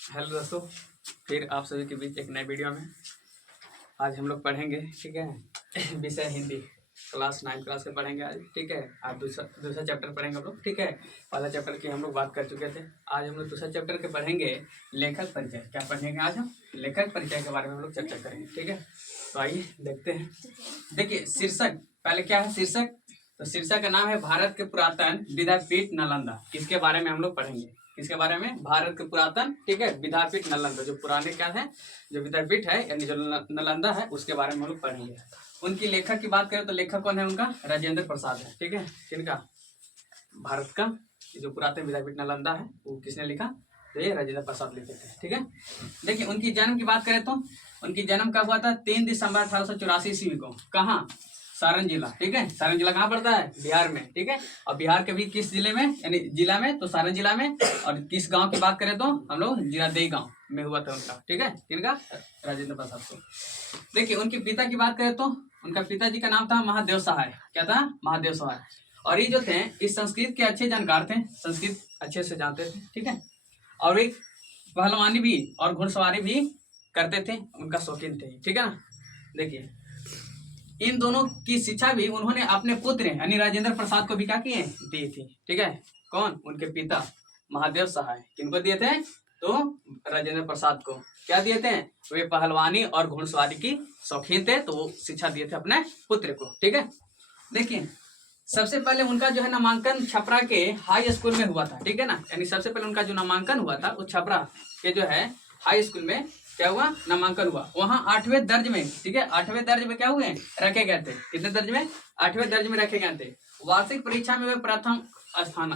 Hello दोस्तों, फिर आप सभी के बीच एक नए वीडियो में आज हम लोग पढ़ेंगे। ठीक है, विषय हिंदी क्लास 9 क्लास के पढ़ेंगे आज। ठीक है, आज दूसरा चैप्टर पढ़ेंगे हम लोग। ठीक है, पहला चैप्टर की हम लोग बात कर चुके थे। आज हम लोग दूसरा चैप्टर के पढ़ेंगे लेखक परिचय। क्या पढ़ेंगे आज हम? लेखक परिचय के बारे में हम लोग चर्चा करेंगे। ठीक है, तो आइए देखते हैं। देखिए शीर्षक, पहले क्या है शीर्षक? तो शीर्षक का नाम है भारत के पुरातन विद्यापीठ नालंदा। किसके बारे में हम लोग पढ़ेंगे? किसके बारे में? भारत के पुरातन, ठीक है, विद्यापीठ नालंदा, जो पुराने क्या है, जो विद्यापीठ है यानी जो नालंदा है, उसके बारे में हम लोग पढ़ेंगे। उनकी लेखक की बात करें तो लेखक कौन है उनका? राजेंद्र प्रसाद है। ठीक है, किनका? भारत का जो पुरातन विद्यापीठ नालंदा है वो किसने लिखा? तो ये राजेंद्र प्रसाद लिखे थे। ठीक है, देखिए उनकी जन्म की बात करें तो उनकी जन्म कब हुआ था? 3 दिसंबर 1884 ईस्वी को। कहाँ? सारण जिला। ठीक है, सारण जिला कहाँ पड़ता है? बिहार में। ठीक है, और बिहार के भी किस जिले में, यानी जिला में? तो सारण जिला में। और किस गांव की बात करें तो हम लोग जीरादेई गांव में हुआ था उनका। ठीक है, किनका? राजेंद्र प्रसाद को। देखिए उनके पिता की बात करें तो उनका पिताजी का नाम था महादेव सहाय। क्या था? महादेव सहाय। और ये जो थे इस संस्कृत के अच्छे जानकार थे, संस्कृत अच्छे से जानते थे। ठीक है, और एक पहलवानी भी और घुड़सवारी भी करते थे, उनका शौकीन थे। ठीक है ना। देखिए इन दोनों की शिक्षा भी उन्होंने अपने पुत्र यानी राजेंद्र प्रसाद को भी क्या किए? दी थी। ठीक है, कौन? उनके पिता महादेव सहाय। किनको दिए थे? तो राजेंद्र प्रसाद को क्या दिए थे? वे पहलवानी और घुड़सवारी की शौकीन थे, तो वो शिक्षा दिए थे अपने पुत्र को। ठीक है, देखिए सबसे पहले उनका जो है नामांकन छपरा के हाई स्कूल में हुआ था। ठीक है ना, यानी सबसे पहले उनका जो नामांकन हुआ था वो छपरा के जो है हाई स्कूल में क्या हुआ? नामांकन हुआ। वहाँ 8वें दर्ज में, ठीक है, 8वें दर्ज में क्या हुए? रखे गए थे। कितने दर्ज में? 8वें दर्ज में रखे गए थे। वार्षिक परीक्षा में वे प्रथम स्थान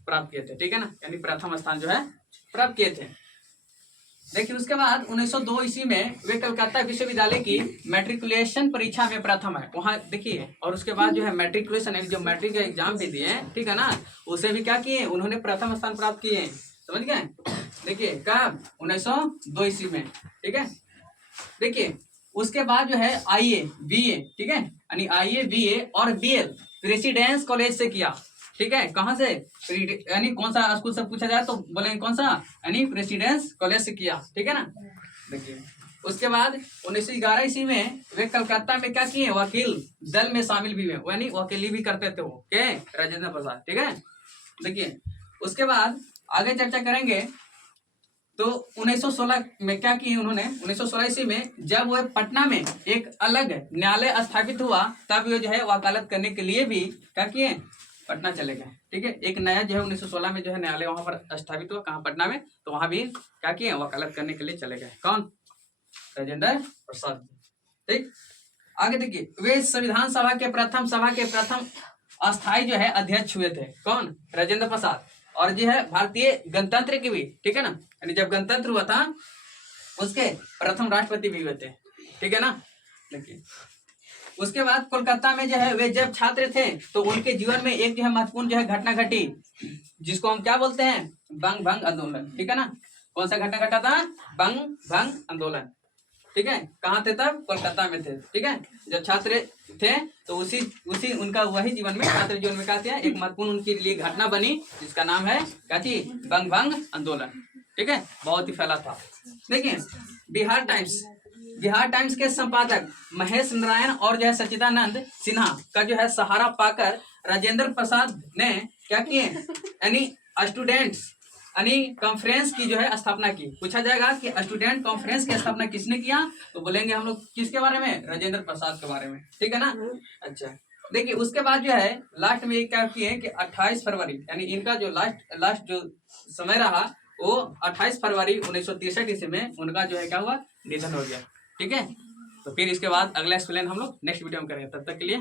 प्राप्त किए थे। ठीक है ना, यानी प्रथम स्थान जो है प्राप्त किए थे। देखिए उसके बाद 1902 ईस्वी में वे कलकत्ता विश्वविद्यालय की मैट्रिकुलेशन परीक्षा में प्रथम है वहाँ। देखिए और उसके बाद जो है मैट्रिकुलेशन जो मैट्रिक का एग्जाम भी दिए, ठीक है ना, उसे भी क्या किए? उन्होंने प्रथम स्थान प्राप्त किए। समझ गए? देखिए कब? 1902 ईस्वी में। ठीक है, देखिए उसके बाद जो है आईए बीए, ठीक है, यानी आईए बीए और बीएल प्रेसिडेंस कॉलेज से किया। ठीक है, कहाँ से? यानी कौन सा स्कूल से पूछा जाए तो बोलेंगे कौन सा? यानी प्रेसिडेंस कॉलेज से किया। ठीक है ना। देखिए उसके बाद 1911 ईस्वी में वे कलकत्ता में क्या किए? वकील दल में शामिल भी हुए, यानी वकीली भी करते थे वो। के राजेंद्र प्रसाद। ठीक है, देखिए उसके बाद आगे चर्चा करेंगे तो 1916 में क्या किए उन्होंने? 1916 ईस्वी में जब वह पटना में एक अलग न्यायालय स्थापित हुआ, तब वे जो है वकालत करने के लिए भी क्या किए? पटना चले गए। ठीक है, एक नया जो है 1916 में जो है न्यायालय वहां पर स्थापित हुआ, कहाँ? पटना में। तो वहां भी क्या किए? वकालत करने के लिए चले गए। कौन? राजेंद्र प्रसाद। ठीक, आगे देखिए वे संविधान सभा के प्रथम अस्थायी जो है अध्यक्ष हुए थे। कौन? राजेंद्र प्रसाद। और जो है भारतीय गणतंत्र की भी, ठीक है ना, यानी जब गणतंत्र हुआ था उसके प्रथम राष्ट्रपति भी हुए थे। ठीक है ना। देखिए उसके बाद कोलकाता में जो है वे जब छात्र थे तो उनके जीवन में एक जो है महत्वपूर्ण जो है घटना घटी, जिसको हम क्या बोलते हैं? बंग भंग आंदोलन। ठीक है ना, कौन सा घटना घटा था? बंग भंग आंदोलन। ठीक है, कहाँ थे तब? कोलकाता में थे। ठीक है, जब छात्र थे तो उसी उनका वही जीवन में, छात्र जीवन में क्या थे? एक महत्वपूर्ण उनके लिए घटना बनी जिसका नाम है क्या थी? बंग भंग आंदोलन। ठीक है, बहुत ही फैला था। देखिए बिहार टाइम्स के संपादक महेश नारायण और जो है सच्चिदानंद सिन्हा का जो है सहारा पाकर राजेंद्र प्रसाद ने क्या किए? यानी स्टूडेंट्स यानी कॉन्फ्रेंस की जो है स्थापना की। पूछा जाएगा कि स्टूडेंट कॉन्फ्रेंस की स्थापना किसने किया? तो बोलेंगे हम लोग किसके बारे में? राजेंद्र प्रसाद के बारे में। ठीक है ना। अच्छा, देखिए उसके बाद जो है लास्ट में क्या किए कि 28 फरवरी, यानी इनका जो लास्ट जो समय रहा वो 28 फरवरी 1963 ईस्वी में उनका जो है क्या हुआ? निधन हो गया। ठीक है, तो फिर इसके बाद अगला एक्सप्लेन हम लोग नेक्स्ट वीडियो में करेंगे। तब तक के लिए